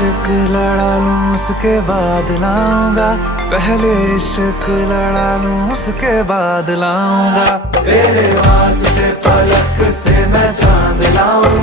इश्क लड़ा लूं उसके बाद लाऊंगा, पहले इश्क लड़ा लूं उसके बाद लाऊंगा। तेरे वास्ते फलक से मैं चांद लाऊं।